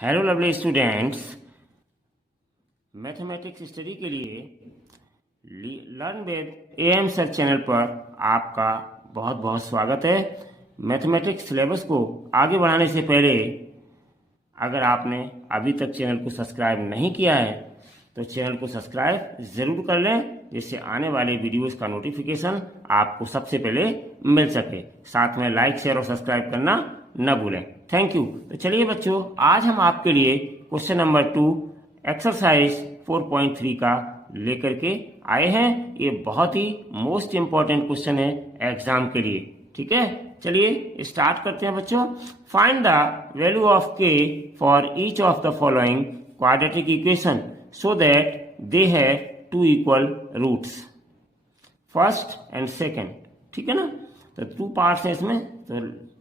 Hello lovely students, mathematics study के लिए learn with am sir channel पर आपका बहुत बहुत स्वागत है। मैथमेटिक्स सिलेबस को आगे बढ़ाने से पहले अगर आपने अभी तक चैनल को सब्सक्राइब नहीं किया है तो चैनल को सब्सक्राइब ज़रूर कर लें, जिससे आने वाले वीडियोस का नोटिफिकेशन आपको सबसे पहले मिल सके। साथ में लाइक, शेयर और सब्सक्राइब करना न भूलें। Thank you. तो चलिए बच्चों, आज हम आपके लिए क्वेश्चन नंबर 2 एक्सरसाइज 4.3 का लेकर के आए हैं। ये बहुत ही मोस्ट इम्पॉर्टेंट क्वेश्चन है एग्जाम के लिए। ठीक है, चलिए स्टार्ट करते हैं बच्चों। Find the value of k for each of the following quadratic equation so that they have two equal roots, first and second. ठीक है ना, तो 2 पार्ट्स हैं इसमें, तो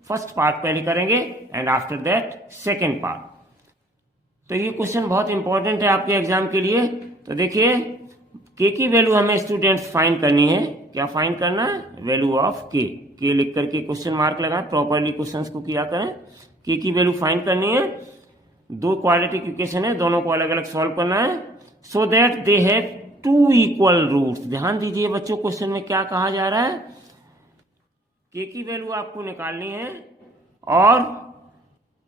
फर्स्ट पार्ट पहले करेंगे and after that second part. तो ये क्वेश्चन बहुत इंपॉर्टेंट है आपके एग्जाम के लिए। तो देखिए, के की वैल्यू हमें स्टूडेंट्स फाइंड करनी है। क्या फाइंड करना है? वैल्यू ऑफ के लिख करके क्वेश्चन मार्क लगाएं, प्रॉपरली क्वेश्चंस को किया करें। के की वैल्यू फाइंड करनी है। 2 क्वाड्रेटिक इक्वेशन है, दोनों को अलग अलग सॉल्व करना है so that they have 2 equal roots. ध्यान दीजिए बच्चों, क्वेश्चन में क्या कहा जा रहा है? के की वैल्यू आपको निकालनी है और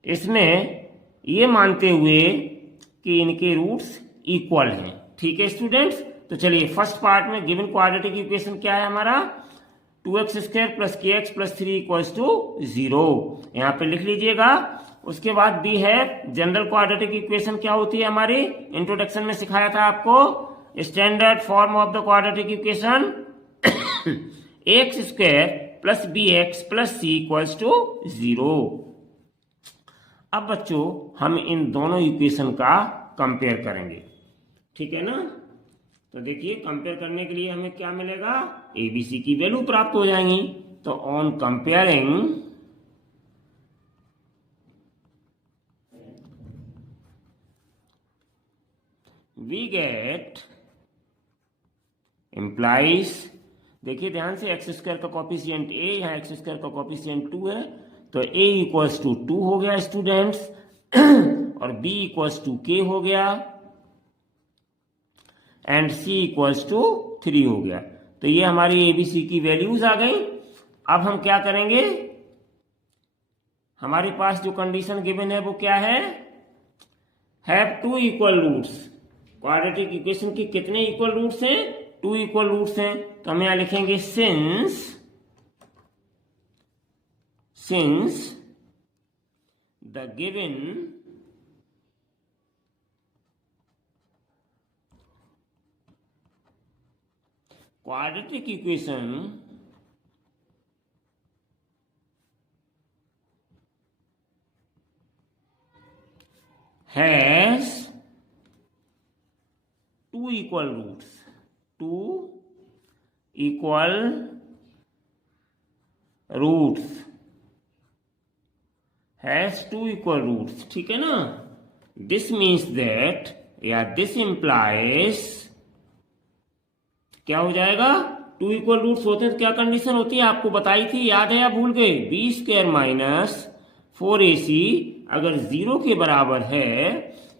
इसमें ये मानते हुए कि इनके रूट्स इक्वल हैं। ठीक है स्टूडेंट्स, तो चलिए फर्स्ट पार्ट में गिवन क्वाड्रेटिक इक्वेशन क्या है हमारा? 2x² + kx + 3 = 0। यहां पे लिख लीजिएगा। उसके बाद बी है जनरल क्वाड्रेटिक इक्वेशन। क्या होती है हमारी? इंट्रोडक्शन में सिखाया था आपको, standard form of the quadratic equation x² + bx + c = 0। अब बच्चों हम इन दोनों इक्वेशन का कंपेयर करेंगे। ठीक है ना, तो देखिए कंपेयर करने के लिए हमें क्या मिलेगा? एबीसी की वैल्यू प्राप्त हो जाएंगी। तो on comparing we get implies, देखिए ध्यान से, x² का कॉफिशिएंट a, यहाँ x² का कॉफिशिएंट 2 है, तो a = 2 हो गया स्टूडेंट्स और b = k हो गया एंड c = 3 हो गया। तो ये हमारी एबीसी की वैल्यूज आ गई। अब हम क्या करेंगे? हमारे पास जो कंडीशन गिवन है वो क्या है? Have 2 equal roots. Quadratic equation की कितने इक्वल रूट्स हैं? 2 इक्वल रूट्स हैं। तो हम यहां लिखेंगे since the given quadratic equation has 2 equal roots, 2 equal roots, has 2 equal roots। ठीक है ना, this means that या this implies क्या हो जाएगा? 2 इक्वल रूट्स होते हैं तो क्या कंडीशन होती है? आपको बताई थी, याद है या भूल गए? b² - 4ac अगर 0 के बराबर है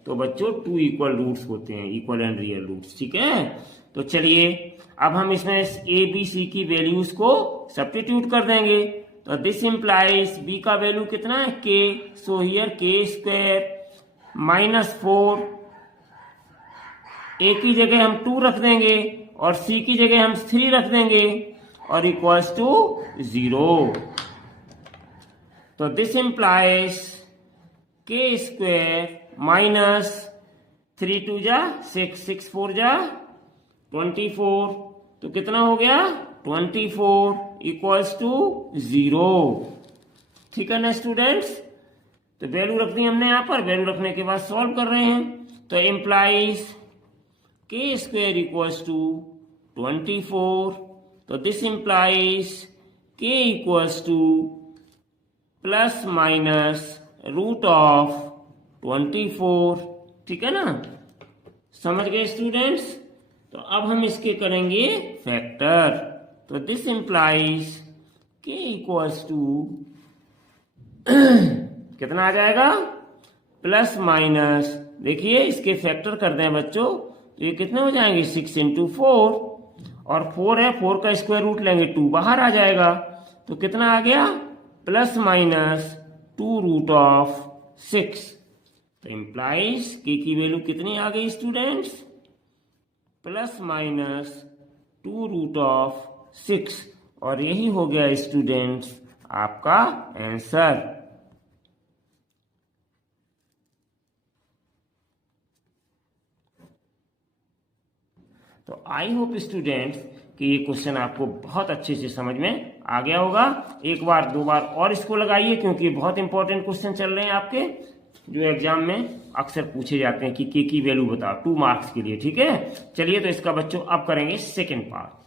तो बच्चों 2 इक्वल रूट्स होते हैं, इक्वल एंड रियल रूट्स। ठीक है, तो चलिए अब हम इसमें ए बी सी की वैल्यूज को सब्स्टिट्यूट कर देंगे। तो दिस इंप्लाइज बी का वैल्यू कितना है? k, so here k² - 4, a की जगह हम 2 रख देंगे और c की जगह हम 3 रख देंगे और इक्वल्स टू 0। तो दिस इंप्लाइज k² - 3 2 जा 6, 6 4 जा 24, तो कितना हो गया? 24 इक्वल्स टू 0। ठीक है ना स्टूडेंट्स, तो वैल्यू रख दी हमने। यहां पर वैल्यू रखने के बाद सॉल्व कर रहे हैं। तो इंप्लाइज k² = 24, तो दिस इंप्लाइज k ± √24। ठीक है ना, समझ गए स्टूडेंट्स? तो अब हम इसके करेंगे फैक्टर। तो दिस इंप्लाइज k = कितना आ जाएगा? प्लस माइनस, देखिए इसके फैक्टर कर दें बच्चों तो ये कितने हो जाएंगे 6 इंटू 4, और 4 है, 4 का स्क्वायर रूट लेंगे 2 बाहर आ जाएगा, तो कितना आ गया प्लस माइनस 2 रूट ऑफ 6। तो इंप्लाइज के की वैल्यू कितनी आ गई students, plus minus 2 root of 6, और यही हो गया स्टूडेंट्स आपका आंसर। तो आई होप स्टूडेंट्स कि ये क्वेश्चन आपको बहुत अच्छे से समझ में आ गया होगा। एक बार दो बार और इसको लगाइए, क्योंकि बहुत इंपॉर्टेंट क्वेश्चन चल रहे हैं आपके, जो एग्जाम में अक्सर पूछे जाते हैं कि के की वैल्यू बताओ 2 मार्क्स के लिए। ठीक है, चलिए तो इसका बच्चों अब करेंगे सेकेंड पार्ट।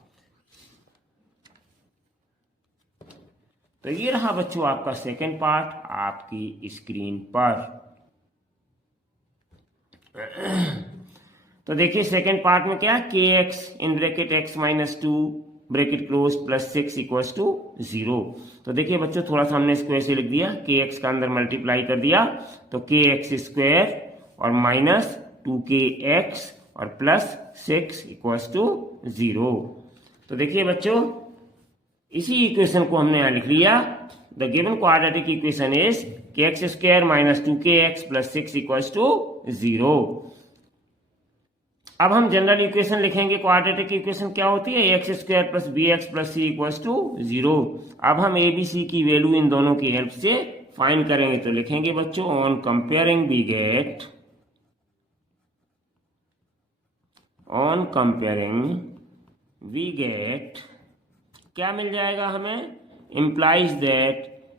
तो ये रहा बच्चों आपका सेकेंड पार्ट आपकी स्क्रीन पर। तो देखिए सेकेंड पार्ट में क्या, k x in bracket x minus 2 bracket close plus 6 equals to 0। तो देखिए बच्चों थोड़ा सा हमने इसको ऐसे लिख दिया, के एक्स का अंदर मल्टीप्लाई कर दिया तो के एक्स स्क्वायर और माइनस 2k एक्स और प्लस 6 इक्वल्स टू 0। तो देखिए बच्चों इसी इक्वेशन को हमने यहां लिख लिया, the given quadratic equation is k x square minus 2k x plus 6 equals to 0। अब हम जनरल इक्वेशन लिखेंगे, क्वाड्रेटिक इक्वेशन क्या होती है, x square plus b x plus c equals to 0। अब हम ए बी सी की वैल्यू इन दोनों की हेल्प से फाइंड करेंगे। तो लिखेंगे बच्चों ऑन कंपेयरिंग वी गेट क्या मिल जाएगा हमें, implies that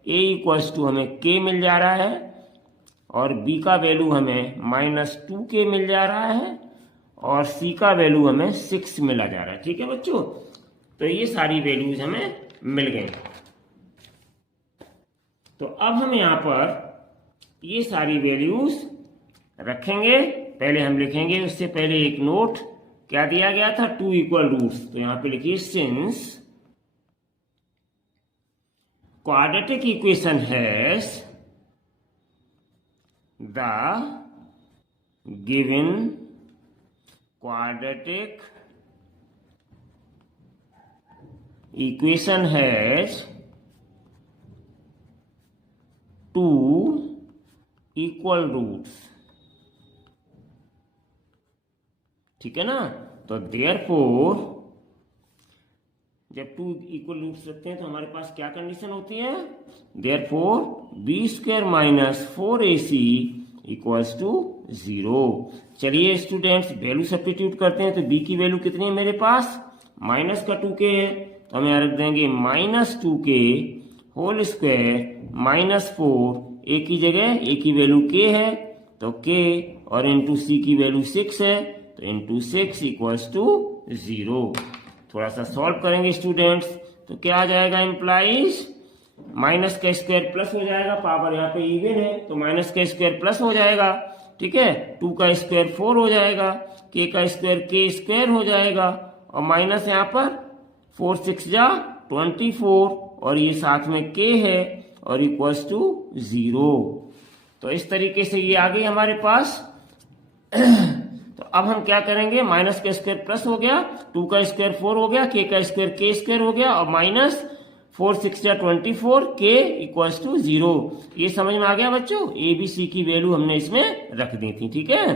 a equals to हमें के मिल जा रहा है और बी का वैल्यू हमें माइनस 2k मिल जा रहा है और सी का वैल्यू हमें 6 मिला जा रहा है। ठीक है बच्चों, तो ये सारी वैल्यूज हमें मिल गई। तो अब हम यहां पर ये सारी वैल्यूज रखेंगे। पहले हम लिखेंगे, उससे पहले एक नोट, क्या दिया गया था 2 इक्वल रूट्स, तो यहां पे लिखिए since quadratic equation has the given quadratic equation has 2 equal roots। ठीक है ना, तो therefore जब 2 इक्वल रूट्स रखते हैं तो हमारे पास क्या कंडीशन होती है, therefore b square minus 4ac equals to 0। चलिए स्टूडेंट्स वैल्यू सब्स्टिट्यूट करते हैं। तो b की वैल्यू कितनी है मेरे पास, माइनस का 2k है, तो हम यहाँ रख देंगे minus 2k whole square minus 4, a की जगह a की वैल्यू k है तो k, और इंटू c की वैल्यू 6 है तो इंटू 6 इक्वल्स टू 0। थोड़ा सा सॉल्व करेंगे स्टूडेंट्स, तो क्या आ जाएगा, इंप्लाइज माइनस का स्क्वायर प्लस हो जाएगा, पावर यहाँ पे इवन है तो माइनस का स्क्वायर प्लस हो जाएगा। ठीक है, 2 का स्क्वायर 4 हो जाएगा, k का स्क्वायर k स्क्वायर हो जाएगा, और माइनस यहाँ पर 4 6 जा 24, और ये साथ में k है और इक्वल्स टू 0। तो इस तरीके से ये आ गई हमारे पास। तो अब हम क्या करेंगे, माइनस का स्क्वायर प्लस हो गया, 2 का स्क्वायर 4 हो गया, k का स्क्वायर k स्क्वायर हो गया, और माइनस 4 6 जा 24, k इक्वल्स टू 0। ये समझ में आ गया बच्चों, ए बी सी की वैल्यू हमने इसमें रख दी थी। ठीक है,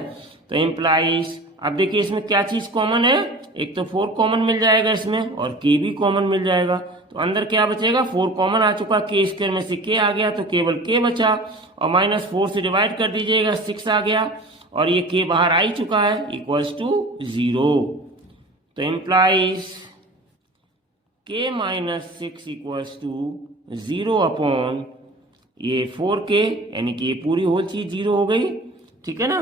तो इम्प्लाइज, अब देखिए इसमें क्या चीज कॉमन है, एक तो 4 कॉमन मिल जाएगा इसमें और k भी कॉमन मिल जाएगा, तो अंदर क्या बचेगा, 4 कॉमन आ चुका, k स्क्वायर में से k आ गया तो केवल k बचा, और माइनस 4 से डिवाइड कर दीजिएगा 6 आ गया, और ये k बाहर आ ही चुका है इक्वल्स टू 0। तो implies k minus 6 equals to 0 upon ये 4k, यानी कि ये पूरी होल चीज 0 हो गई। ठीक है ना,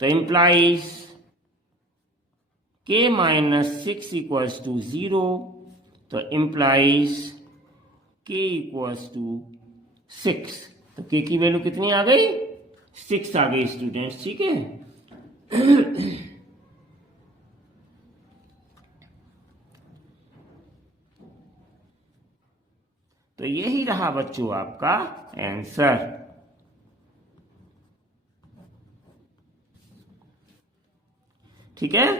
तो implies k minus 6 equals to 0, तो इम्प्लाइज k इक्वल्स टू 6। तो k की वैल्यू कितनी आ गई, 6 आ गई स्टूडेंट्स। ठीक है, तो यही रहा बच्चों आपका आंसर। ठीक है,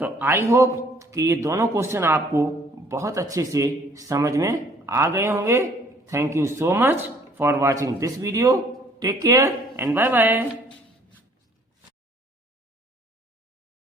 तो आई होप कि ये दोनों क्वेश्चन आपको बहुत अच्छे से समझ में आ गए होंगे। Thank you so much for watching this video. Take care and bye bye.